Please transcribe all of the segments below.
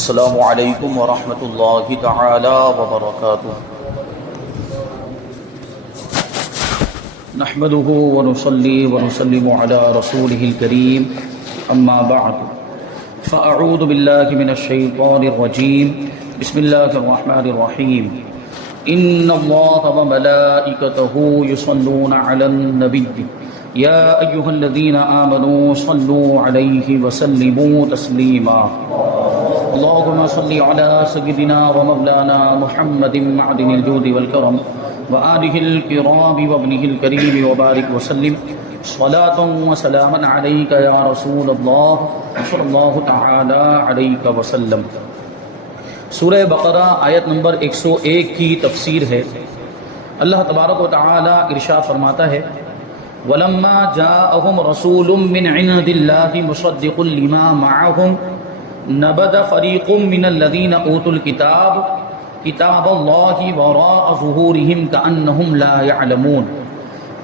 السلام علیکم ورحمۃ اللہ تعالی وبرکاتہ۔ نحمده ونصلي ونسلم على رسوله الكريم اما بعد فاعوذ بالله من الشیطان الرجیم بسم اللہ الرحمن الرحیم ان اللہ وملائکته يصلون على النبی یا ایها الذین آمنوا صلوا علیہ وسلموا تسلیما اللهم صل على سيدنا ومولانا محمد معدن الجود والكرم وآله الكرام وابنه الكريم وبارك وسلم صلاة وسلاما عليك يا رسول الله صلى الله تعالى عليك وسلم۔ سورہ بقرہ آیت نمبر 101 کی تفسیر ہے۔ اللہ تبارک و تعالی ارشاد فرماتا ہے وَلَمَّا جَاءَهُمْ رَسُولٌ مِّنْ عِندِ اللَّهِ مُصَدِّقٌ لِّمَا مَعَهُمْ نبذ فریق من الذین اوتوا الکتاب کتاب اللہ وراء ظہورہم کأنہم لا یعلمون۔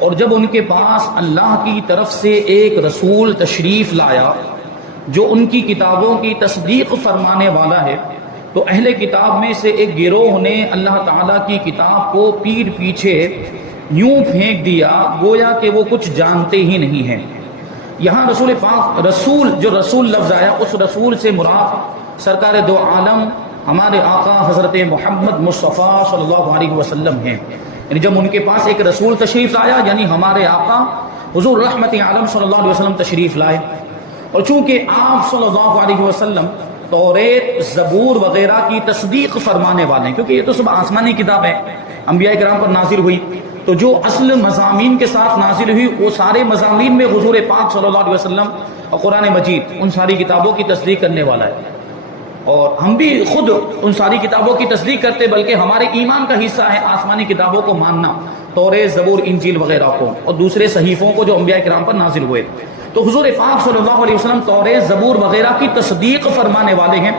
اور جب ان کے پاس اللہ کی طرف سے ایک رسول تشریف لایا جو ان کی کتابوں کی تصدیق فرمانے والا ہے تو اہل کتاب میں سے ایک گروہ نے اللہ تعالیٰ کی کتاب کو پیٹھ پیچھے یوں پھینک دیا گویا کہ وہ کچھ جانتے ہی نہیں ہیں۔ یہاں رسول پاک جو رسول لفظ آیا اس رسول سے مراد سرکار دو عالم ہمارے آقا حضرت محمد مصطفیٰ صلی اللہ علیہ وسلم ہیں۔ یعنی جب ان کے پاس ایک رسول تشریف لایا یعنی ہمارے آقا حضور رحمت عالم صلی اللہ علیہ وسلم تشریف لائے، اور چونکہ آپ صلی اللہ علیہ وسلم توریت زبور وغیرہ کی تصدیق فرمانے والے ہیں، کیونکہ یہ تو سب آسمانی کتاب ہے، انبیاء کرام پر نازل ہوئی، تو جو اصل مضامین کے ساتھ نازل ہوئی وہ سارے مضامین میں حضور پاک صلی اللہ علیہ وسلم اور قرآن مجید ان ساری کتابوں کی تصدیق کرنے والا ہے، اور ہم بھی خود ان ساری کتابوں کی تصدیق کرتے بلکہ ہمارے ایمان کا حصہ ہے آسمانی کتابوں کو ماننا، توریت زبور انجیل وغیرہ کو اور دوسرے صحیفوں کو جو انبیاء کرام پر نازل ہوئے۔ تو حضور پاک صلی اللہ علیہ وسلم توریت زبور وغیرہ کی تصدیق فرمانے والے ہیں،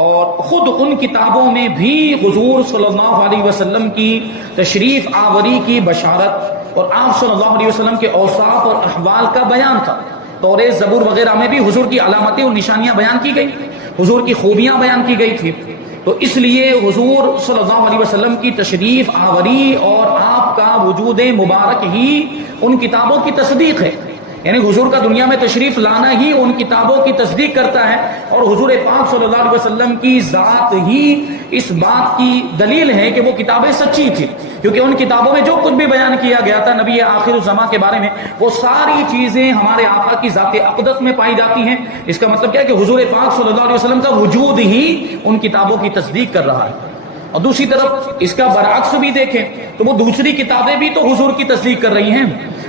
اور خود ان کتابوں میں بھی حضور صلی اللہ علیہ وسلم کی تشریف آوری کی بشارت اور آپ صلی اللہ علیہ وسلم کے اوصاف اور احوال کا بیان تھا۔ توریت زبور وغیرہ میں بھی حضور کی علامتیں اور نشانیاں بیان کی گئی، حضور کی خوبیاں بیان کی گئی تھی، تو اس لیے حضور صلی اللہ علیہ وسلم کی تشریف آوری اور آپ کا وجود مبارک ہی ان کتابوں کی تصدیق ہے، یعنی حضور کا دنیا میں تشریف لانا ہی ان کتابوں کی تصدیق کرتا ہے، اور حضور پاک صلی اللہ علیہ وسلم کی ذات ہی اس بات کی دلیل ہے کہ وہ کتابیں سچی تھی، کیونکہ ان کتابوں میں جو کچھ بھی بیان کیا گیا تھا نبی آخر الزماں کے بارے میں وہ ساری چیزیں ہمارے آقا کی ذات اقدس میں پائی جاتی ہیں۔ اس کا مطلب کیا ہے کہ حضور پاک صلی اللہ علیہ وسلم کا وجود ہی ان کتابوں کی تصدیق کر رہا ہے۔ اور دوسری طرف اس کا برعکس بھی دیکھیں تو وہ دوسری کتابیں بھی تو حضور کی تصدیق کر رہی ہیں،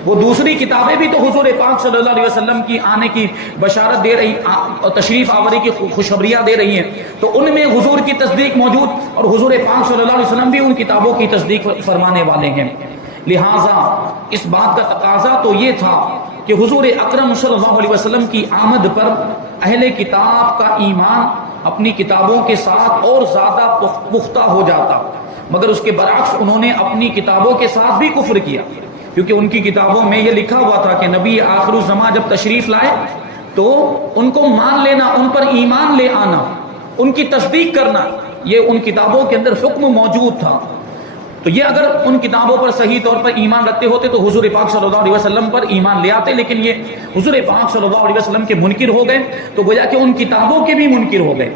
وہ دوسری کتابیں بھی تو حضور پاک صلی اللہ علیہ وسلم کی آنے کی بشارت دے رہی اور تشریف آوری کی خوشخبریاں دے رہی ہیں، تو ان میں حضور کی تصدیق موجود، اور حضور پاک صلی اللہ علیہ وسلم بھی ان کتابوں کی تصدیق فرمانے والے ہیں۔ لہٰذا اس بات کا تقاضا تو یہ تھا کہ حضور اکرم صلی اللہ علیہ وسلم کی آمد پر اہل کتاب کا ایمان اپنی کتابوں کے ساتھ اور زیادہ پختہ ہو جاتا، مگر اس کے برعکس انہوں نے اپنی کتابوں کے ساتھ بھی کفر کیا، کیونکہ ان کی کتابوں میں یہ لکھا ہوا تھا کہ نبی آخر الزماں جب تشریف لائے تو ان کو مان لینا، ان پر ایمان لے آنا، ان کی تصدیق کرنا، یہ ان کتابوں کے اندر حکم موجود تھا۔ تو یہ اگر ان کتابوں پر صحیح طور پر ایمان رکھتے ہوتے تو حضور پاک صلی اللہ علیہ وسلم پر ایمان لے آتے، لیکن یہ حضور پاک صلی اللہ علیہ وسلم کے منکر ہو گئے تو گویا کہ ان کتابوں کے بھی منکر ہو گئے،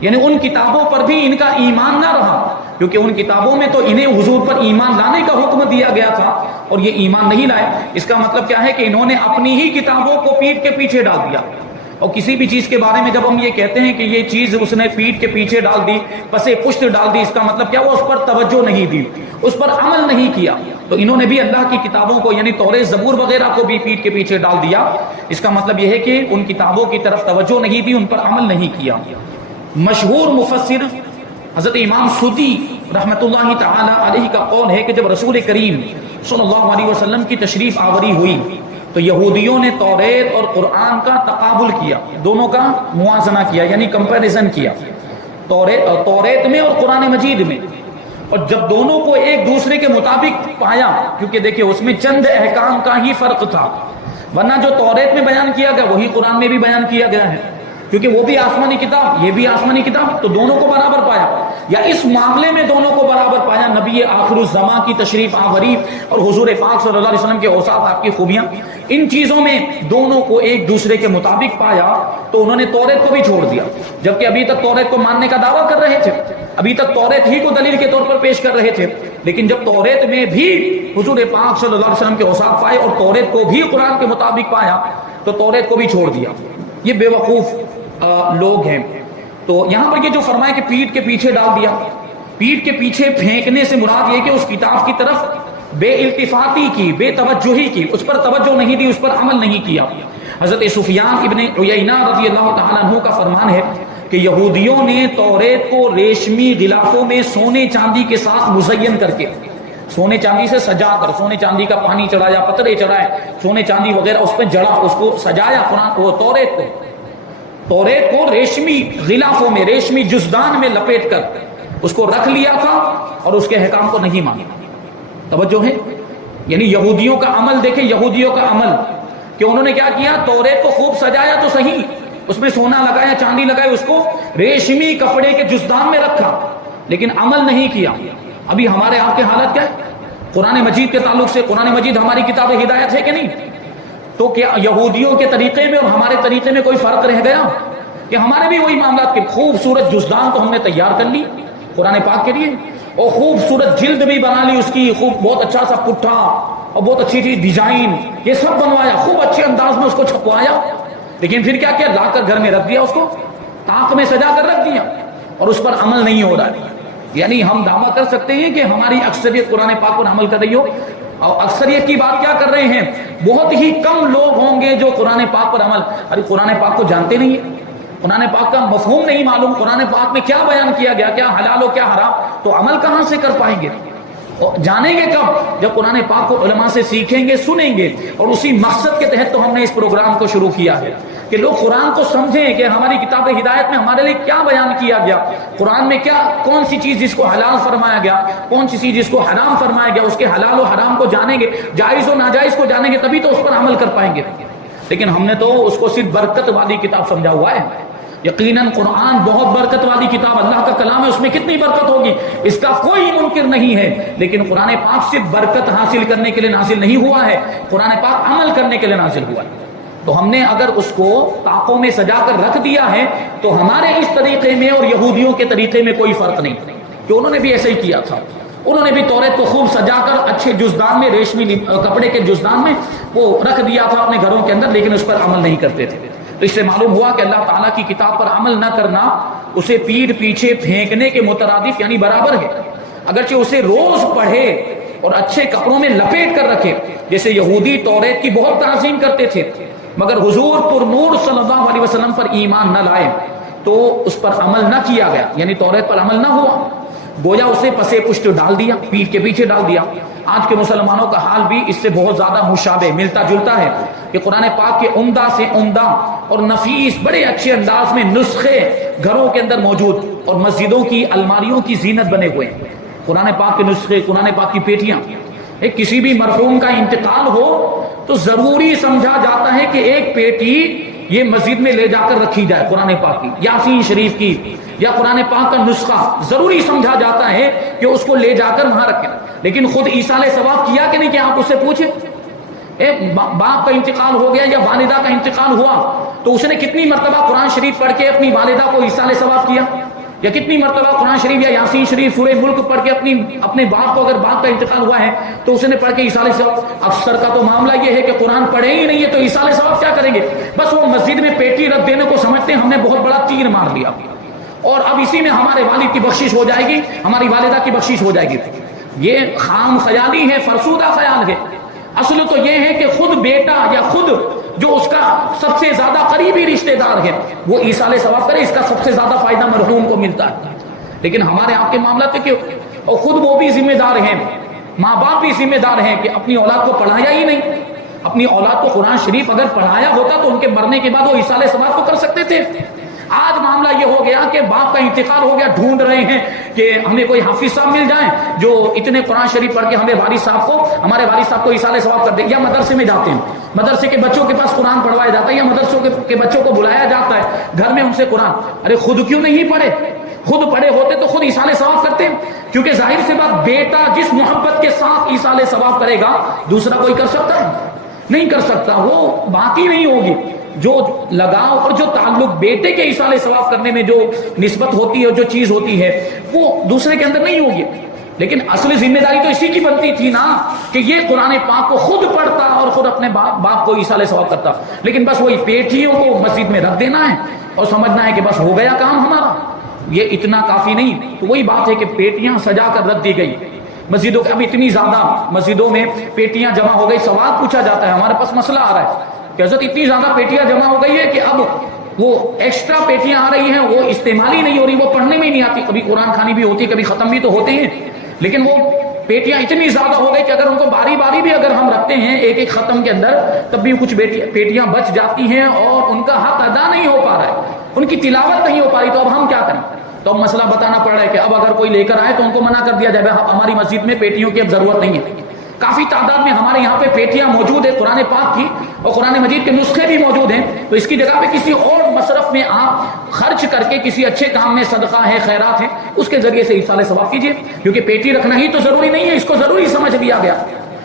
یعنی ان کتابوں پر بھی ان کا ایمان نہ رہا، کیونکہ ان کتابوں میں تو انہیں حضور پر ایمان لانے کا حکم دیا گیا تھا اور یہ ایمان نہیں لائے۔ اس کا مطلب کیا ہے کہ انہوں نے اپنی ہی کتابوں کو پیٹھ کے پیچھے ڈال دیا، اور کسی بھی چیز کے بارے میں جب ہم یہ کہتے ہیں کہ یہ چیز اس نے پیٹھ کے پیچھے ڈال دی، پسے پشت ڈال دی، اس کا مطلب کیا وہ اس پر توجہ نہیں دی، اس پر عمل نہیں کیا، تو انہوں نے بھی اللہ کی کتابوں کو یعنی توریت زبور وغیرہ کو بھی پیٹھ کے پیچھے ڈال دیا۔ اس کا مطلب یہ ہے کہ ان کتابوں کی طرف توجہ نہیں دی، ان پر عمل نہیں کیا۔ مشہور مفسر حضرت امام سدی رحمۃ اللہ تعالی علیہ کا قول ہے کہ جب رسول کریم صلی اللہ علیہ وسلم کی تشریف آوری ہوئی تو یہودیوں نے توریت اور قرآن کا تقابل کیا، دونوں کا موازنہ کیا، یعنی کمپیریزن کیا توریت میں اور قرآن مجید میں، اور جب دونوں کو ایک دوسرے کے مطابق پایا، کیونکہ دیکھیں اس میں چند احکام کا ہی فرق تھا، ورنہ جو توریت میں بیان کیا گیا وہی قرآن میں بھی بیان کیا گیا ہے، کیونکہ وہ بھی آسمانی کتاب، یہ بھی آسمانی کتاب، تو دونوں کو برابر پایا، یا اس معاملے میں دونوں کو برابر پایا، نبی آخر الزمان کی تشریف آوری اور حضور پاک صلی اللہ علیہ وسلم کے اوصاف، آپ کی خوبیاں، ان چیزوں میں دونوں کو ایک دوسرے کے مطابق پایا، تو انہوں نے توریت کو بھی چھوڑ دیا، جبکہ ابھی تک توریت کو ماننے کا دعویٰ کر رہے تھے، ابھی تک توریت ہی کو دلیل کے طور پر پیش کر رہے تھے، لیکن جب توریت میں بھی حضور پاک صلی اللہ علیہ وسلم کے اوصاف پائے اور توریت کو بھی قرآن کے مطابق پایا، تو توریت کو بھی چھوڑ دیا۔ یہ بے وقوف لوگ ہیں۔ تو یہاں پر یہ جو فرمایا کہ پیٹھ کے پیچھے ڈال دیا، پیٹھ کے پیچھے پھینکنے سے مراد یہ کہ اس کتاب کی طرف بے التفاتی کی، بے توجہی کی، اس پر توجہ نہیں دی، اس پر عمل نہیں کیا۔ حضرت سفیان ابن عیینہ رضی اللہ تعالیٰ عنہ کا فرمان ہے کہ یہودیوں نے توریت کو ریشمی غلافوں میں سونے چاندی کے ساتھ مزین کر کے، سونے چاندی سے سجا کر، سونے چاندی کا پانی چڑھایا، پترے چڑھائے، سونے چاندی وغیرہ اس پہ جڑا، اس کو سجایا، قرآن وہ توریت کو ریشمی غلافوں میں، ریشمی جزدان میں لپیٹ کر اس کو رکھ لیا تھا اور اس کے احکام کو نہیں مانا۔ توجہ ہے، یعنی یہودیوں کا عمل دیکھیں، یہودیوں کا عمل کہ انہوں نے کیا کیا، توریت کو خوب سجایا تو صحیح، اس میں سونا لگایا، چاندی لگائی، اس کو ریشمی کپڑے کے جزدان میں رکھا، لیکن عمل نہیں کیا۔ ابھی ہمارے آپ کے حالت کیا ہے قرآن مجید کے تعلق سے؟ قرآن مجید ہماری کتاب ہدایت ہے کہ نہیں؟ تو کیا یہودیوں کے طریقے میں اور ہمارے طریقے میں کوئی فرق رہ گیا کہ ہمارے بھی وہی معاملات کے خوبصورت جزدان تو ہم نے تیار کر لی قرآن پاک کے لیے، اور خوبصورت جلد بھی بنا لی اس کی، خوب بہت اچھا سا پٹھا اور بہت اچھی چیز ڈیزائن یہ سب بنوایا، خوب اچھے انداز میں اس کو چھپوایا، لیکن پھر کیا کیا، لا کر گھر میں رکھ دیا، اس کو طاق میں سجا کر رکھ دیا، اور اس پر عمل نہیں ہو رہا ہے۔ یعنی ہم دعویٰ کر سکتے ہیں کہ ہماری اکثریت قرآن پاک پر عمل کر رہی ہو، اور اکثریت کی بات کیا کر رہے ہیں، بہت ہی کم لوگ ہوں گے جو قرآن پاک پر عمل، ارے قرآن پاک کو جانتے نہیں ہیں، قرآن پاک کا مفہوم نہیں معلوم، قرآن پاک میں کیا بیان کیا گیا، کیا حلال ہو کیا حرام، تو عمل کہاں سے کر پائیں گے؟ اور جانیں گے کب؟ جب قرآن پاک کو علماء سے سیکھیں گے، سنیں گے، اور اسی مقصد کے تحت تو ہم نے اس پروگرام کو شروع کیا ہے کہ لوگ قرآن کو سمجھیں کہ ہماری کتاب ہدایت میں ہمارے لیے کیا بیان کیا گیا، قرآن میں کیا، کون سی چیز جس کو حلال فرمایا گیا، کون سی چیز جس کو حرام فرمایا گیا، اس کے حلال و حرام کو جانیں گے، جائز و ناجائز کو جانیں گے، تبھی تو اس پر عمل کر پائیں گے۔ لیکن ہم نے تو اس کو صرف برکت والی کتاب سمجھا ہوا ہے۔ یقیناً قرآن بہت برکت والی کتاب، اللہ کا کلام ہے، اس میں کتنی برکت ہوگی اس کا کوئی منکر نہیں ہے، لیکن قرآن پاک صرف برکت حاصل کرنے کے لیے نازل نہیں ہوا ہے، قرآن پاک عمل کرنے کے لیے نازل ہوا ہے۔ تو ہم نے اگر اس کو طاقوں میں سجا کر رکھ دیا ہے تو ہمارے اس طریقے میں اور یہودیوں کے طریقے میں کوئی فرق نہیں، کہ انہوں نے بھی ایسا ہی کیا تھا، انہوں نے بھی توریت کو خوب سجا کر اچھے جزدان میں، ریشمی کپڑے کے جزدان میں وہ رکھ دیا تھا اپنے گھروں کے اندر، لیکن اس پر عمل نہیں کرتے تھے۔ تو اس سے معلوم ہوا کہ اللہ تعالیٰ کی کتاب پر عمل نہ کرنا اسے پیٹھ پیچھے پھینکنے کے مترادف یعنی برابر ہے، اگرچہ اسے روز پڑھے اور اچھے کپڑوں میں لپیٹ کر رکھے، جیسے یہودی توریت کی بہت تعظیم کرتے تھے، مگر حضور پر نور صلی اللہ علیہ وسلم پر ایمان نہ لائے تو اس پر عمل نہ کیا گیا، یعنی توریت پر عمل نہ ہوا، گویا اسے پسے پشت ڈال دیا، پیٹھ کے پیچھے ڈال دیا۔ آج کے مسلمانوں کا حال بھی اس سے بہت زیادہ مشابہ، ملتا جلتا ہے کہ قرآن پاک کے عمدہ سے عمدہ اور نفیس بڑے اچھے انداز میں نسخے گھروں کے اندر موجود اور مسجدوں کی الماریوں کی زینت بنے ہوئے ہیں، قرآن پاک کے نسخے، قرآن پاک کی پیٹیاں۔ کسی بھی مرحوم کا انتقال ہو تو ضروری سمجھا جاتا ہے کہ ایک پیٹی یہ مسجد میں لے جا کر رکھی جائے، قرآن پاک کی، یاسین شریف کی یا قرآن پاک کا نسخہ ضروری سمجھا جاتا ہے کہ اس کو لے جا کر وہاں رکھیں۔ لیکن خود ایصال ثواب کیا کہ نہیں کہ آپ اس سے پوچھیں، باپ کا انتقال ہو گیا یا والدہ کا انتقال ہوا تو اس نے کتنی مرتبہ قرآن شریف پڑھ کے اپنی والدہ کو ایصال ثواب کیا، یا کتنی مرتبہ قرآن شریف یا یاسین شریف سورہ ملک پڑھ کے اپنے باپ کو، اگر باپ کا انتقال ہوا ہے تو اس نے پڑھ کے ایصال ثواب۔ افسر کا تو معاملہ یہ ہے کہ قرآن پڑھے ہی نہیں ہے تو ایصال ثواب کیا کریں گے؟ بس وہ مسجد میں پیٹی رکھ دینے کو سمجھتے ہیں ہم نے بہت بڑا تیر مار دیا، اور اب اسی میں ہمارے والد کی بخشش ہو جائے گی، ہماری والدہ کی بخشش ہو جائے گی۔ یہ خام خیالی ہے، فرسودہ خیال ہے۔ اصل تو یہ ہے کہ خود بیٹا یا خود جو اس کا سب سے زیادہ قریبی رشتہ دار ہے وہ ایصال ثواب کرے، اس کا سب سے زیادہ فائدہ مرحوم کو ملتا ہے۔ لیکن ہمارے آپ کے معاملات ہے کہ اور خود وہ بھی ذمہ دار ہیں، ماں باپ بھی ذمہ دار ہیں کہ اپنی اولاد کو پڑھایا ہی نہیں، اپنی اولاد کو قرآن شریف اگر پڑھایا ہوتا تو ان کے مرنے کے بعد وہ ایصال ثواب کو کر سکتے تھے، آج معاملہ یہ ہو گیا کہ باپ کا انتقال ہو گیا، ڈھونڈ رہے ہیں کہ ہمیں کوئی حافظ صاحب مل جائیں جو اتنے قرآن شریف پڑھ کے ہمارے والد صاحب کو ایصال ثواب کر دے. یا مدرسے میں جاتے ہیں، مدرسے کے بچوں کے پاس قرآن پڑھوایا جاتا ہے، یا مدرسوں کے بچوں کو بلایا جاتا ہے گھر میں ان سے قرآن. ارے خود کیوں نہیں پڑھے؟ خود پڑھے ہوتے تو خود ایصال ثواب کرتے. کیونکہ ظاہر سی بات، بیٹا جس محبت کے ساتھ ایصال ثواب کرے گا دوسرا کوئی کر سکتا ہے؟ نہیں کر سکتا. وہ باقی نہیں ہوگی. جو لگاؤ اور جو تعلق بیٹے کے ایصال ثواب کرنے میں جو نسبت ہوتی ہے، جو چیز ہوتی ہے، وہ دوسرے کے اندر نہیں ہوگی. لیکن اصل ذمہ داری تو اسی کی بنتی تھی نا کہ یہ قرآن پاک کو خود پڑھتا اور خود اپنے باپ کو ایصال ثواب کرتا. لیکن بس وہی پیٹھیوں کو مسجد میں رکھ دینا ہے اور سمجھنا ہے کہ بس ہو گیا کام ہمارا. یہ اتنا کافی نہیں. تو وہی بات ہے کہ پیٹیاں سجا کر رکھ دی گئی مسجدوں کے. اب اتنی زیادہ مسجدوں میں پیٹیاں جمع ہو گئی. سوال پوچھا جاتا ہے، ہمارے پاس مسئلہ آ رہا ہے کہ حضرت اتنی زیادہ پیٹیاں جمع ہو گئی ہے کہ اب وہ ایکسٹرا پیٹیاں آ رہی ہیں، وہ استعمال ہی نہیں ہو رہی، وہ پڑھنے میں ہی نہیں آتی. کبھی قرآن خوانی بھی ہوتی ہے، کبھی ختم بھی تو ہوتے ہیں، لیکن وہ پیٹیاں اتنی زیادہ ہو گئی کہ اگر ان کو باری باری بھی اگر ہم رکھتے ہیں ایک ایک ختم کے اندر، تب بھی کچھ پیٹیاں بچ جاتی ہیں اور ان کا حق ادا نہیں ہو پا رہا ہے، ان کی تلاوت نہیں ہو پا رہی. تو اب ہم کیا کریں؟ تو اب مسئلہ بتانا پڑ رہا ہے کہ اب اگر کوئی لے کر آئے تو ان کو منع کر دیا جائے، ہماری مسجد میں پیٹیوں کی اب ضرورت نہیں ہے. کافی تعداد میں ہمارے یہاں پہ پیٹیاں موجود ہیں قرآن پاک کی، اور قرآن مجید کے نسخے بھی موجود ہیں. تو اس کی جگہ پہ کسی اور مصرف میں آپ خرچ کر کے کسی اچھے کام میں، صدقہ ہے، خیرات ہے، اس کے ذریعے سے ایصال ثواب کیجیے. کیونکہ پیٹی رکھنا ہی تو ضروری نہیں ہے، اس کو ضروری سمجھ لیا گیا.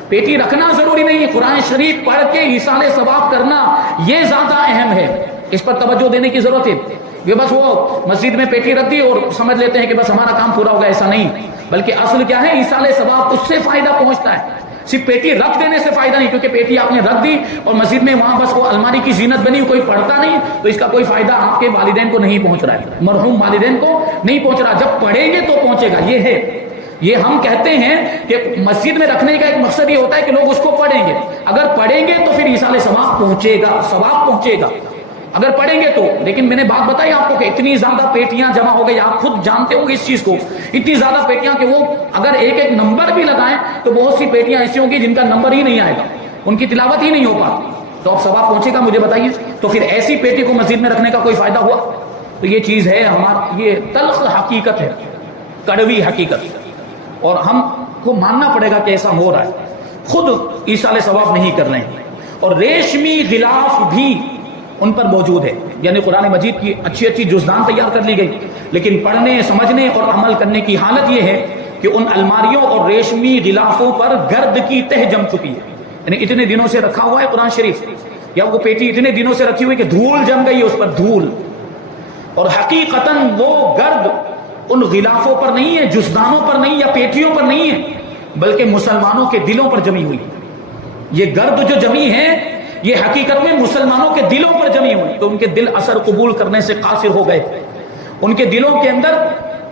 پیٹی رکھنا ضروری نہیں ہے، قرآن شریف پڑھ کے ایصال ثواب کرنا یہ زیادہ اہم ہے. اس پر توجہ دینے کی ضرورت ہے. یہ بس وہ مسجد میں پیٹی رکھ دی اور سمجھ لیتے ہیں کہ بس ہمارا کام پورا ہوگا، ایسا نہیں. بلکہ اصل کیا ہے؟ ایصال ثواب، اس سے فائدہ پہنچتا ہے. صرف پیٹی رکھ دینے سے فائدہ نہیں، کیونکہ پیٹی آپ نے رکھ دی اور مسجد میں وہاں بس وہ الماری کی زینت بنی، کوئی پڑھتا نہیں، تو اس کا کوئی فائدہ آپ کے والدین کو نہیں پہنچ رہا ہے، مرحوم والدین کو نہیں پہنچ رہا. جب پڑھیں گے تو پہنچے گا. یہ ہے، یہ ہم کہتے ہیں کہ مسجد میں رکھنے کا ایک مقصد یہ ہوتا ہے کہ لوگ اس کو پڑھیں گے. اگر پڑھیں گے تو پھر ایصال ثواب پہنچے گا، ثواب پہنچے گا اگر پڑھیں گے تو. لیکن میں نے بات بتائی آپ کو کہ اتنی زیادہ پیٹیاں جمع ہو گئی، آپ خود جانتے ہوں گے اس چیز کو. اتنی زیادہ پیٹیاں کہ وہ اگر ایک ایک نمبر بھی لگائیں تو بہت سی پیٹیاں ایسی ہوں گی جن کا نمبر ہی نہیں آئے گا، ان کی تلاوت ہی نہیں ہو پاتی. تو اب ثواب پہنچے گا؟ مجھے بتائیے. تو پھر ایسی پیٹی کو مسجد میں رکھنے کا کوئی فائدہ ہوا؟ تو یہ چیز ہے ہمارا، یہ تلخ حقیقت ہے، کڑوی حقیقت، اور ہم کو ماننا پڑے گا کہ ایسا ہو رہا ہے. خود ایصال ثواب نہیں کر رہے ہیں. اور ریشمی غلاف بھی ان پر موجود ہے، یعنی قرآن مجید کی اچھی اچھی جزدان تیار کر لی گئی، لیکن پڑھنے، سمجھنے اور عمل کرنے کی حالت یہ ہے کہ ان الماریوں اور ریشمی غلافوں پر گرد کی تہ جم چکی ہے. یعنی اتنے دنوں سے رکھا ہوا ہے قرآن شریف، یا وہ پیٹی اتنے دنوں سے رکھی ہوئی کہ دھول جم گئی ہے اس پر، دھول. اور حقیقتاً وہ گرد ان غلافوں پر نہیں ہے، جزدانوں پر نہیں، یا پیٹیوں پر نہیں ہے، بلکہ مسلمانوں کے دلوں پر جمی ہوئی. یہ گرد جو جمی ہے یہ حقیقت میں مسلمانوں کے دلوں پر جمی ہوئی. تو ان کے دل اثر قبول کرنے سے قاصر ہو گئے. ان کے دلوں کے اندر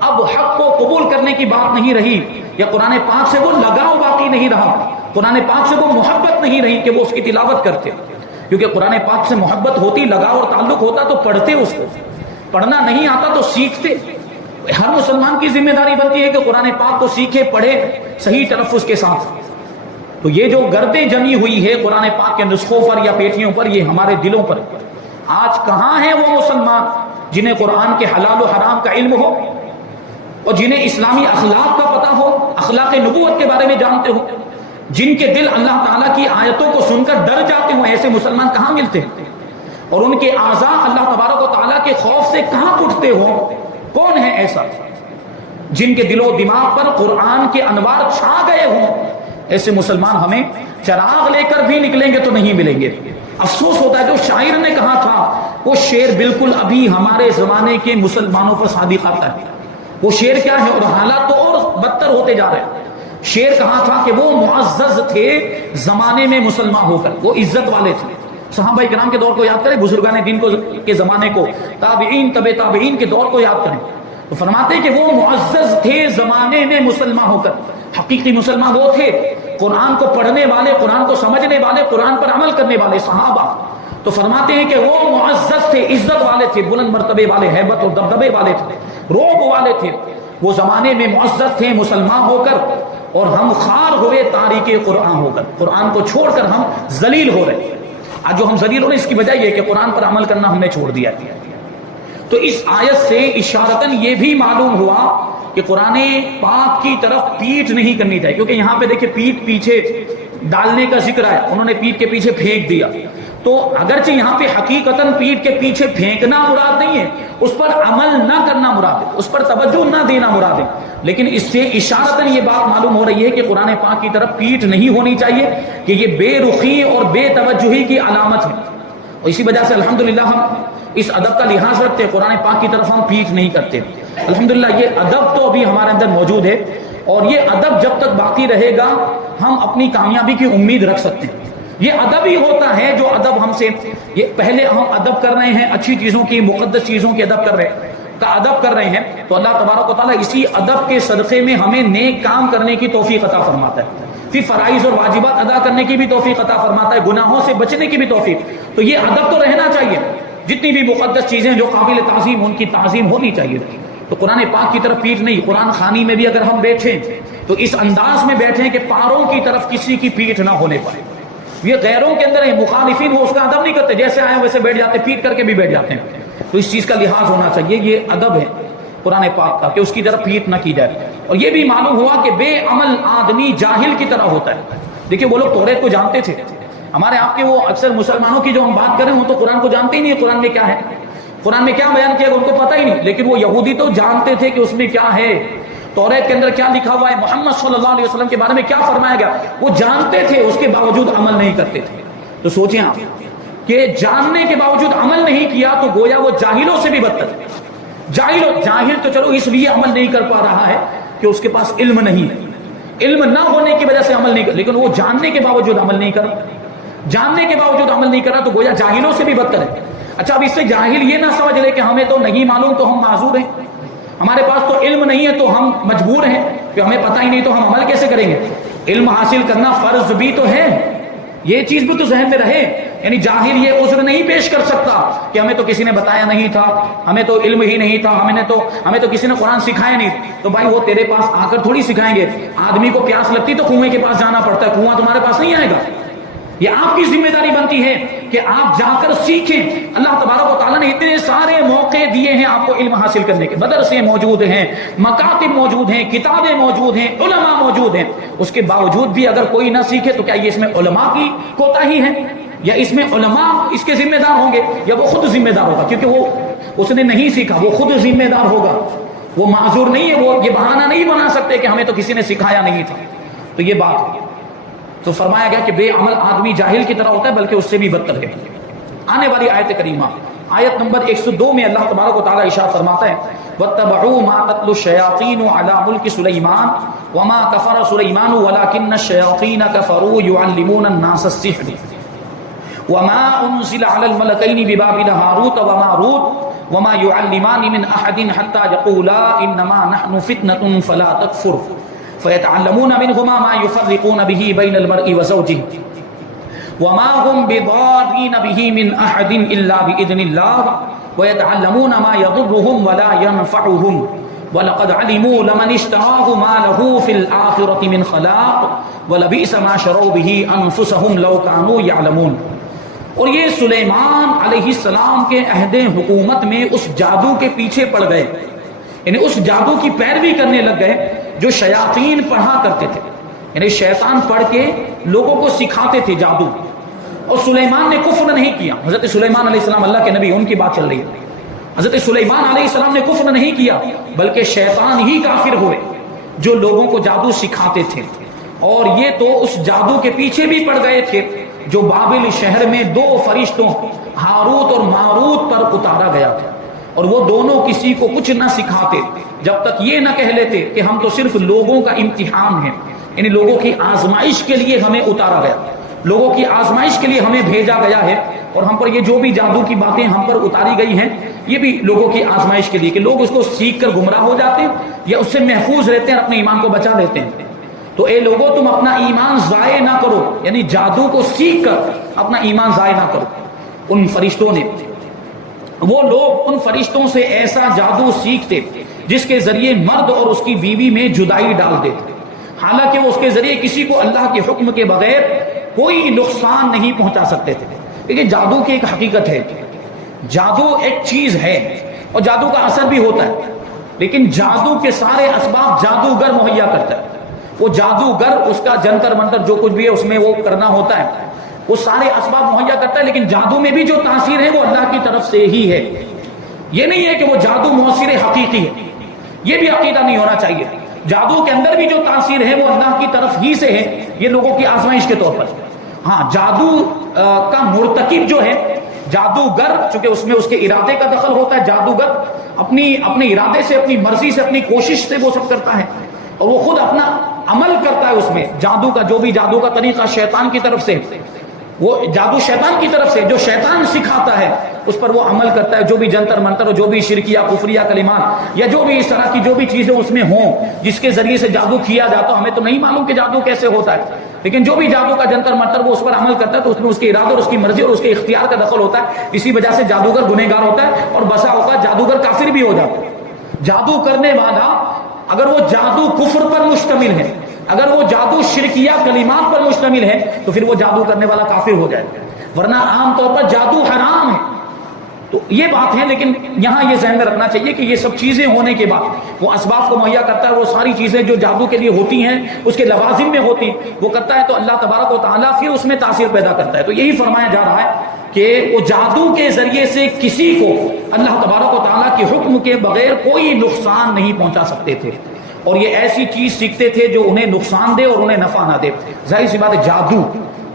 اب حق کو قبول کرنے کی بات نہیں رہی، یا قرآن پاک سے وہ لگاؤ باقی نہیں رہا، قرآن پاک سے وہ محبت نہیں رہی کہ وہ اس کی تلاوت کرتے. کیونکہ قرآن پاک سے محبت ہوتی، لگاؤ اور تعلق ہوتا تو پڑھتے اس کو. پڑھنا نہیں آتا تو سیکھتے. ہر مسلمان کی ذمہ داری بنتی ہے کہ قرآن پاک کو سیکھے، پڑھے صحیح تلفظ کے ساتھ. تو یہ جو گردیں جمی ہوئی ہے قرآن پاک کے نسخوں پر یا پیٹھیوں پر، یہ ہمارے دلوں پر. آج کہاں ہیں وہ مسلمان جنہیں قرآن کے حلال و حرام کا علم ہو، اور جنہیں اسلامی اخلاق کا پتہ ہو، اخلاق نبوت کے بارے میں جانتے ہو، جن کے دل اللہ تعالیٰ کی آیتوں کو سن کر ڈر جاتے ہوں؟ ایسے مسلمان کہاں ملتے ہیں؟ اور ان کے اعضاء اللہ تبارک و تعالیٰ کے خوف سے کہاں اٹھتے ہوں؟ کون ہے ایسا جن کے دل و دماغ پر قرآن کے انوار چھا گئے ہوں؟ ایسے مسلمان ہمیں چراغ لے کر بھی نکلیں گے تو نہیں ملیں گے. افسوس ہوتا ہے، جو شاعر نے کہا تھا وہ شعر بالکل ابھی ہمارے زمانے کے مسلمانوں پر صادق آتا ہے. وہ شعر کیا ہے؟ اور حالات تو اور بدتر ہوتے جا رہے ہیں. شعر کہا تھا کہ وہ معزز تھے زمانے میں مسلمان ہو کر، وہ عزت والے تھے. صحابہ کرام کے دور کو یاد کریں، بزرگان دین کے زمانے کو، تابعین، تبع تابعین کے دور کو یاد کریں، تو فرماتے ہیں کہ وہ معزز تھے زمانے میں مسلمان ہو کر. حقیقی مسلمان وہ تھے قرآن کو پڑھنے والے، قرآن کو سمجھنے والے، قرآن پر عمل کرنے والے صحابہ. تو فرماتے ہیں کہ وہ معزز تھے، عزت والے تھے، بلند مرتبے والے، ہیبت اور دبدبے والے تھے، رعب والے تھے. وہ زمانے میں معزز تھے مسلمان ہو کر، اور ہم خوار ہوئے تاریک قرآن ہو کر. قرآن کو چھوڑ کر ہم ذلیل ہو رہے ہیں. آج جو ہم ذلیل ہو رہے ہیں اس کی وجہ یہ ہے کہ قرآن پر عمل کرنا ہم نے چھوڑ دیا. تو اس آیت سے اشارتاً یہ بھی معلوم ہوا کہ قرآن پاک کی طرف پیٹھ نہیں کرنی چاہیے، کیونکہ یہاں پہ دیکھیں پیٹھ پیچھے ڈالنے کا ذکر ہے، انہوں نے پیٹھ کے پیچھے پھینک دیا، تو اگرچہ یہاں پہ حقیقتاً پیٹھ کے پیچھے پھینکنا مراد نہیں ہے، اس پر عمل نہ کرنا مراد ہے، اس پر توجہ نہ دینا مراد ہے، لیکن اس سے اشارتاً یہ بات معلوم ہو رہی ہے کہ قرآن پاک کی طرف پیٹھ نہیں ہونی چاہیے، کہ یہ بے رخی اور بے توجہی کی علامت ہے، اور اسی وجہ سے الحمدللہ ہم اس ادب کا لحاظ رکھتے ہیں، قرآن پاک کی طرف ہم پیٹھ نہیں کرتے۔ الحمدللہ یہ ادب تو ابھی ہمارے اندر موجود ہے، اور یہ ادب جب تک باقی رہے گا ہم اپنی کامیابی کی امید رکھ سکتے ہیں۔ یہ ادب ہی ہوتا ہے جو ادب ہم سے، یہ پہلے ہم ادب کر رہے ہیں اچھی چیزوں کی، مقدس چیزوں کی ادب کر رہے ہیں، تو اللہ تبارک و تعالیٰ اسی ادب کے صدقے میں ہمیں نیک کام کرنے کی توفیق عطا فرماتا ہے، پھر فرائض اور واجبات ادا کرنے کی بھی توفیق عطا فرماتا ہے، گناہوں سے بچنے کی بھی توفیق۔ تو یہ ادب تو رہنا چاہیے، جتنی بھی مقدس چیزیں جو قابل تعظیم ان کی تعظیم ہونی چاہیے۔ تو قرآن پاک کی طرف پیٹھ نہیں، قرآن خوانی میں بھی اگر ہم بیٹھیں تو اس انداز میں بیٹھیں کہ پاروں کی طرف کسی کی پیٹھ نہ ہونے پائے۔ یہ غیروں کے اندر ہے، مخالفین وہ اس کا ادب نہیں کرتے، جیسے آئے ویسے بیٹھ جاتے، پیٹ کر کے بھی بیٹھ جاتے ہیں، تو اس چیز کا لحاظ ہونا چاہیے، یہ ادب ہے قرآن پاک کا کہ اس کی طرف پیٹ نہ کی جائے۔ اور یہ بھی معلوم ہوا کہ بے عمل آدمی جاہل کی طرح ہوتا ہے۔ دیکھیں وہ لوگ توریت کو جانتے تھے، ہمارے آپ کے وہ اکثر مسلمانوں کی جو ہم بات کریں وہ تو قرآن کو جانتے ہی نہیں، قرآن میں کیا ہے، قرآن میں کیا بیان کیا ان کو پتہ ہی نہیں، لیکن وہ یہودی تو جانتے تھے کہ اس میں کیا ہے، توریت کے اندر کیا لکھا ہوا ہے، محمد صلی اللہ علیہ وسلم کے بارے میں کیا فرمایا گیا، وہ جانتے تھے، اس کے باوجود عمل نہیں کرتے تھے۔ تو سوچیں آپ کہ جاننے کے باوجود عمل نہیں کیا تو گویا وہ جاہلوں سے بھی بدتر ہے۔ جاہل تو چلو اس لیے عمل نہیں کر پا رہا ہے کہ اس کے پاس علم نہیں ہے، علم نہ ہونے کی وجہ سے عمل نہیں کر، لیکن وہ جاننے کے باوجود عمل نہیں کرا، جاننے کے باوجود عمل نہیں کرا تو گویا جاہلوں سے بھی بدتر ہے۔ اچھا اب اس سے جاہل یہ نہ سمجھ لے کہ ہمیں تو نہیں معلوم تو ہم معذور ہیں، ہمارے پاس تو علم نہیں ہے تو ہم مجبور ہیں، کہ ہمیں پتہ ہی نہیں تو ہم عمل کیسے کریں گے۔ علم حاصل کرنا فرض بھی تو ہے، یہ چیز بھی تو ذہن میں رہے، یعنی جاہل یہ عذر نہیں پیش کر سکتا کہ ہمیں تو کسی نے بتایا نہیں تھا، ہمیں تو علم ہی نہیں تھا، ہمیں تو کسی نے قرآن سکھایا نہیں، تو بھائی وہ تیرے پاس آ کر تھوڑی سکھائیں گے۔ آدمی کو پیاس لگتی تو کنویں کے پاس جانا پڑتا ہے، کنواں تمہارے پاس نہیں آئے گا۔ یہ آپ کی ذمہ داری بنتی ہے کہ آپ جا کر سیکھیں۔ اللہ تبارک و تعالیٰ نے اتنے سارے موقع دیے ہیں آپ کو علم حاصل کرنے کے، مدرسے موجود ہیں، مکاتب موجود ہیں، کتابیں موجود ہیں، علماء موجود ہیں، اس کے باوجود بھی اگر کوئی نہ سیکھے تو کیا یہ اس میں علماء کی کوتاہی ہے، یا اس میں علماء اس کے ذمہ دار ہوں گے، یا وہ خود ذمہ دار ہوگا، کیونکہ وہ اس نے نہیں سیکھا، وہ خود ذمہ دار ہوگا، وہ معذور نہیں ہے، وہ یہ بہانہ نہیں بنا سکتے کہ ہمیں تو کسی نے سکھایا نہیں تھا۔ تو یہ بات ہے، تو فرمایا گیا کہ بے عمل آدمی جاہل کی طرح ہوتا ہے، بلکہ اس سے بھی بدتر ہے۔ آنے والی آیت کریمہ آیت نمبر 102 میں اللہ تبارک و تعالیٰ ارشاد فرماتا ہے وَاتَّبَعُوا مَا تَتْلُو الشَّيَاطِينُ عَلَى مُلْكِ سُلَيْمَانَ وَمَا كَفَرَ سُلَيْمَانُ وَلَكِنَّ الشَّيَاطِينَ كَفَرُوا يُعَلِّمُونَ النَّاسَ السِّحْرَ وَمَا أُنزِلَ عَلَى الْمَلَكَيْنِ بِبَابِلَ هَارُوتَ وَمَارُوتَ وَمَا يُعَلِّمَانِ مِنْ أَحَدٍ حَتَّى يَقُولَا إِنَّمَا نَحْنُ فِتْنَةٌ فَلَا تَكْفُرْ فَيَتَعَلَّمُونَ مِنْهُمَا مَا يُفَرِّقُونَ بِهِ بَيْنَ الْمَرْءِ وَزَوْجِهِ وما هم بضارين به من أحد إلا بإذن الله ويتعلمون ما يضرهم ولا ينفعهم ولقد علموا لمن اشتراه ما له في الآخرة من خلاق ولبئس ما شروا به أنفسهم لو كانوا يعلمون۔ اور یہ سلیمان علیہ السلام کے عہد حکومت میں اس جادو کے پیچھے پڑ گئے، یعنی اس جادو کی پیروی کرنے لگ گئے جو شیاطین پڑھا کرتے تھے، یعنی شیطان پڑھ کے لوگوں کو سکھاتے تھے جادو۔ اور سلیمان نے کفر نہیں کیا، حضرت سلیمان علیہ السلام اللہ کے نبی، ان کی بات چل رہی ہے، حضرت سلیمان علیہ السلام نے کفر نہیں کیا، بلکہ شیطان ہی کافر ہوئے جو لوگوں کو جادو سکھاتے تھے۔ اور یہ تو اس جادو کے پیچھے بھی پڑ گئے تھے جو بابل شہر میں دو فرشتوں ہاروت اور ماروت پر اتارا گیا تھا، اور وہ دونوں کسی کو کچھ نہ سکھاتے جب تک یہ نہ کہہ لیتے کہ ہم تو صرف لوگوں کا امتحان ہیں، یعنی لوگوں کی آزمائش کے لیے ہمیں اتارا گیا، لوگوں کی آزمائش کے لیے ہمیں بھیجا گیا ہے، اور ہم پر یہ جو بھی جادو کی باتیں ہم پر اتاری گئی ہیں یہ بھی لوگوں کی آزمائش کے لیے، کہ لوگ اس کو سیکھ کر گمراہ ہو جاتے ہیں یا اس سے محفوظ رہتے ہیں اور اپنے ایمان کو بچا لیتے ہیں۔ تو اے لوگوں تم اپنا ایمان ضائع نہ کرو، یعنی جادو کو سیکھ کر اپنا ایمان ضائع نہ کرو۔ ان فرشتوں نے، وہ لوگ ان فرشتوں سے ایسا جادو سیکھتے جس کے ذریعے مرد اور اس کی بیوی میں جدائی ڈال دیتے، حالانکہ وہ اس کے ذریعے کسی کو اللہ کے حکم کے بغیر کوئی نقصان نہیں پہنچا سکتے تھے۔ لیکن جادو کی ایک حقیقت ہے، جادو ایک چیز ہے اور جادو کا اثر بھی ہوتا ہے، لیکن جادو کے سارے اسباب جادوگر مہیا کرتا ہے. وہ جادوگر اس کا جنتر منتر جو کچھ بھی ہے اس میں وہ کرنا ہوتا ہے، وہ سارے اسباب مہیا کرتا ہے، لیکن جادو میں بھی جو تاثیر ہے وہ اللہ کی طرف سے ہی ہے. یہ نہیں ہے کہ وہ جادو مؤثر حقیقی ہے، یہ بھی عقیدہ نہیں ہونا چاہیے. جادو کے اندر بھی جو تاثیر ہے وہ اللہ کی طرف ہی سے ہے، یہ لوگوں کی آزمائش کے طور پر. ہاں جادو کا مرتکب جو ہے جادوگر، چونکہ اس میں اس کے ارادے کا دخل ہوتا ہے، جادوگر اپنے ارادے سے، اپنی مرضی سے، اپنی کوشش سے وہ سب کرتا ہے، اور وہ خود اپنا عمل کرتا ہے. اس میں جادو کا جو بھی جادو کا طریقہ شیطان کی طرف سے، وہ جادو شیطان کی طرف سے جو شیطان سکھاتا ہے اس پر وہ عمل کرتا ہے. جو بھی جنتر منتر اور جو بھی شرکیہ کفریہ کلمات یا جو بھی اس طرح کی جو بھی چیزیں اس میں ہوں جس کے ذریعے سے جادو کیا جاتا، ہمیں تو نہیں معلوم کہ جادو کیسے ہوتا ہے، لیکن جو بھی جادو کا جنتر منتر وہ اس پر عمل کرتا ہے تو اس میں اس کے ارادے اور اس کی مرضی اور اس کے اختیار کا دخل ہوتا ہے. اسی وجہ سے جادوگر گنہگار ہوتا ہے اور بسا اوقات جادوگر کافر بھی ہو جاتا ہے. جادو کرنے والا اگر وہ جادو کفر پر مشتمل ہے، اگر وہ جادو شرکیہ کلمات پر مشتمل ہے تو پھر وہ جادو کرنے والا کافر ہو جائے گا، ورنہ عام طور پر جادو حرام ہے. تو یہ بات ہے، لیکن یہاں یہ ذہن میں رکھنا چاہیے کہ یہ سب چیزیں ہونے کے بعد وہ اسباب کو مہیا کرتا ہے، وہ ساری چیزیں جو جادو کے لیے ہوتی ہیں اس کے لوازم میں ہوتی وہ کرتا ہے، تو اللہ تبارک و تعالیٰ پھر اس میں تاثیر پیدا کرتا ہے. تو یہی فرمایا جا رہا ہے کہ وہ جادو کے ذریعے سے کسی کو اللہ تبارک و تعالیٰ کے حکم کے بغیر کوئی نقصان نہیں پہنچا سکتے تھے، اور یہ ایسی چیز سیکھتے تھے جو انہیں نقصان دے اور انہیں نفع نہ دے. ظاہر سی بات ہے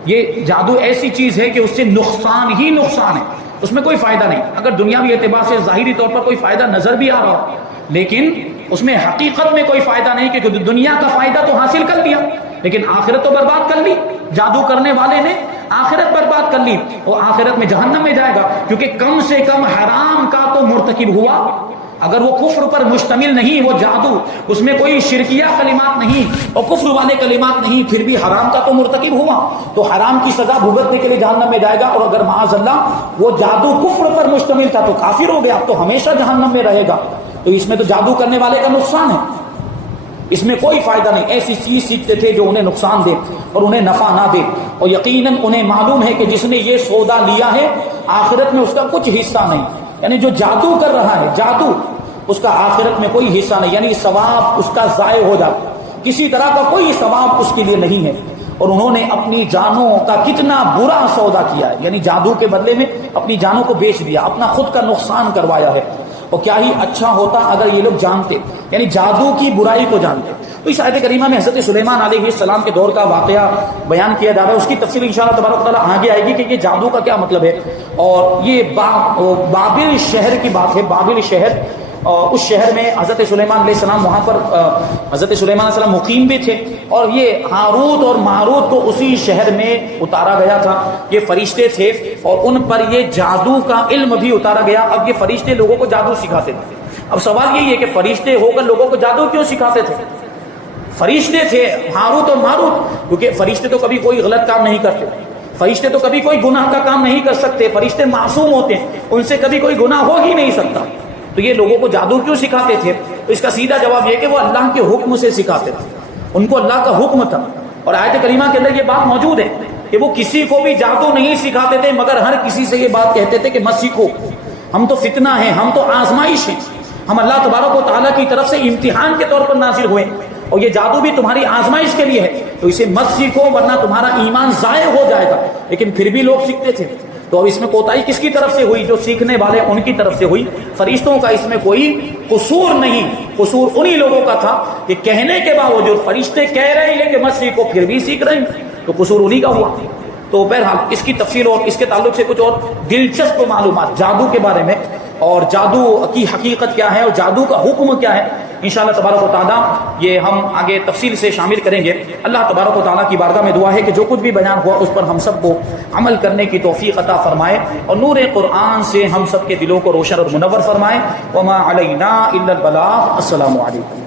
یہ جادو ایسی چیز ہے کہ اس سے نقصان ہی نقصان ہے، اس میں کوئی فائدہ نہیں. اگر دنیاوی اعتبار سے ظاہری طور پر کوئی فائدہ نظر بھی آ رہا ہو، لیکن اس میں حقیقت میں کوئی فائدہ نہیں، کہ دنیا کا فائدہ تو حاصل کر لیا لیکن آخرت تو برباد کر لی. جادو کرنے والے نے آخرت برباد کر لی، وہ آخرت میں جہنم میں جائے گا، کیونکہ کم سے کم حرام کا تو مرتکب ہوا. اگر وہ کفر پر مشتمل نہیں، وہ جادو اس میں کوئی شرکیہ کلمات نہیں اور کفر والے کلمات نہیں، پھر بھی حرام کا تو مرتکب ہوا، تو حرام کی سزا بھگتنے کے لیے جہنم میں جائے گا. اور اگر معاذ اللہ وہ جادو کفر پر مشتمل تھا تو کافر ہو گیا، تو ہمیشہ جہنم میں رہے گا. تو اس میں تو جادو کرنے والے کا نقصان ہے، اس میں کوئی فائدہ نہیں. ایسی چیز سیکھتے تھے جو انہیں نقصان دے اور انہیں نفع نہ دے، اور یقیناً انہیں معلوم ہے کہ جس نے یہ سودا لیا ہے آخرت میں اس کا کچھ حصہ نہیں. یعنی جو جادو کر رہا ہے، جادو اس کا آخرت میں کوئی حصہ نہیں، یعنی ثواب اس کا ضائع ہو جاتا، کسی طرح کا کوئی ثواب اس کے لیے نہیں ہے. اور انہوں نے اپنی جانوں کا کتنا برا سودا کیا ہے، یعنی جادو کے بدلے میں اپنی جانوں کو بیچ دیا، اپنا خود کا نقصان کروایا ہے. اور کیا ہی اچھا ہوتا اگر یہ لوگ جانتے، یعنی جادو کی برائی کو جانتے. تو اس آیت کریمہ میں حضرت سلیمان علیہ السلام کے دور کا واقعہ بیان کیا جا رہا ہے، اس کی تفصیل انشاءاللہ تبارک و تعالیٰ آگے آئے گی کہ یہ جادو کا کیا مطلب ہے. اور یہ بابل شہر کی بات ہے. بابل شہر، اس شہر میں حضرت سلیمان علیہ السلام وہاں پر حضرت سلیمان علیہ السلام مقیم بھی تھے، اور یہ ہاروت اور ماروت کو اسی شہر میں اتارا گیا تھا. یہ فرشتے تھے اور ان پر یہ جادو کا علم بھی اتارا گیا. اب یہ فرشتے لوگوں کو جادو سکھاتے تھے. اب سوال یہی ہے کہ فرشتے ہو کر لوگوں کو جادو کیوں سکھاتے تھے؟ فرشتے تھے ہاروت اور ماروت، کیونکہ فرشتے تو کبھی کوئی غلط کام نہیں کرتے، فرشتے تو کبھی کوئی گناہ کا کام نہیں کر سکتے، فرشتے معصوم ہوتے ہیں، ان سے کبھی کوئی گناہ ہو ہی نہیں سکتا. تو یہ لوگوں کو جادو کیوں سکھاتے تھے؟ تو اس کا سیدھا جواب یہ کہ وہ اللہ کے حکم سے سکھاتے تھے، ان کو اللہ کا حکم تھا. اور آیت کریمہ کے اندر یہ بات موجود ہے کہ وہ کسی کو بھی جادو نہیں سکھاتے تھے، مگر ہر کسی سے یہ بات کہتے تھے کہ مت سیکھو، ہم تو فتنہ ہیں، ہم تو آزمائش ہیں، ہم اللہ تبارک و تعالیٰ کی طرف سے امتحان کے طور پر نازل ہوئے، اور یہ جادو بھی تمہاری آزمائش کے لیے ہے، تو اسے مت سیکھو ورنہ تمہارا ایمان ضائع ہو جائے گا. لیکن پھر بھی لوگ سیکھتے تھے. تو اب اس میں کوتاہی کس کی طرف سے ہوئی؟ جو سیکھنے والے ان کی طرف سے ہوئی. فرشتوں کا اس میں کوئی قصور نہیں، قصور انہی لوگوں کا تھا کہ کہنے کے باوجود فرشتے کہہ رہے ہیں کہ مت سیکھو، پھر بھی سیکھ رہے ہیں، تو قصور انہی کا ہوا. تو بہرحال اس کی تفصیل اور اس کے تعلق سے کچھ اور دلچسپ معلومات جادو کے بارے میں، اور جادو کی حقیقت کیا ہے اور جادو کا حکم کیا ہے، انشاءاللہ تبارک و تعالیٰ یہ ہم آگے تفصیل سے شامل کریں گے. اللہ تبارک و تعالیٰ کی بارگاہ میں دعا ہے کہ جو کچھ بھی بیان ہوا اس پر ہم سب کو عمل کرنے کی توفیق عطا فرمائے، اور نور قرآن سے ہم سب کے دلوں کو روشن اور منور فرمائے. وما علینا الا البلاغ. السلام علیکم.